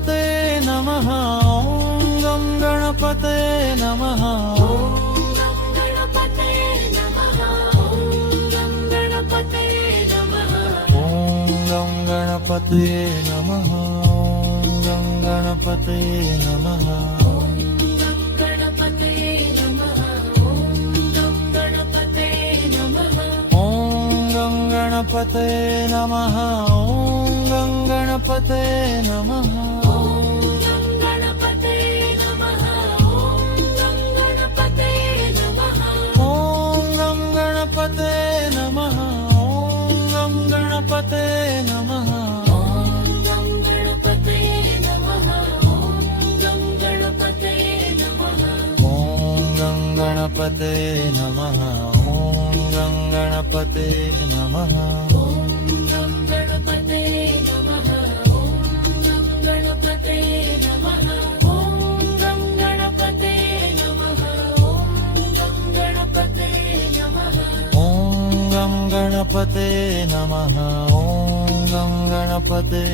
गणपते नमः ॐ गं गणपते नमः ॐ गं गणपते नमः ॐ गं गणपते नमः ॐ गं गणपते नमः ॐ गं गणपते नमः ॐ गं गणपते नमः ॐ गं गणपते नमः ॐ गं गणपते नमः ॐ गं गणपते नमः ॐ गं गणपते नमः ॐ गं गणपते नमः ॐ गं गणपतये नमः ॐ गं गणपतये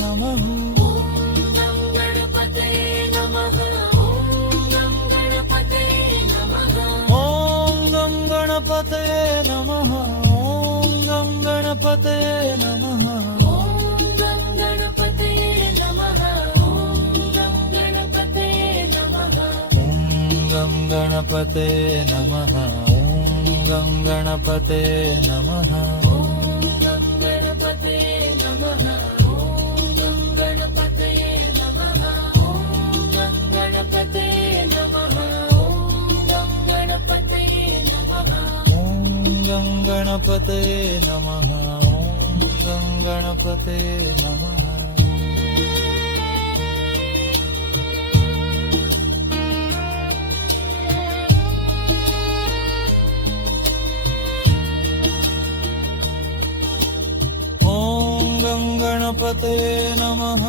नमः ॐ गं गणपतये नमः ॐ गं गणपतये नमः ॐ गं गणपते नमः ॐ गं गणपते नमः ॐ गं गणपते नमः ॐ गं गणपते नमः ॐ गं गणपते नमः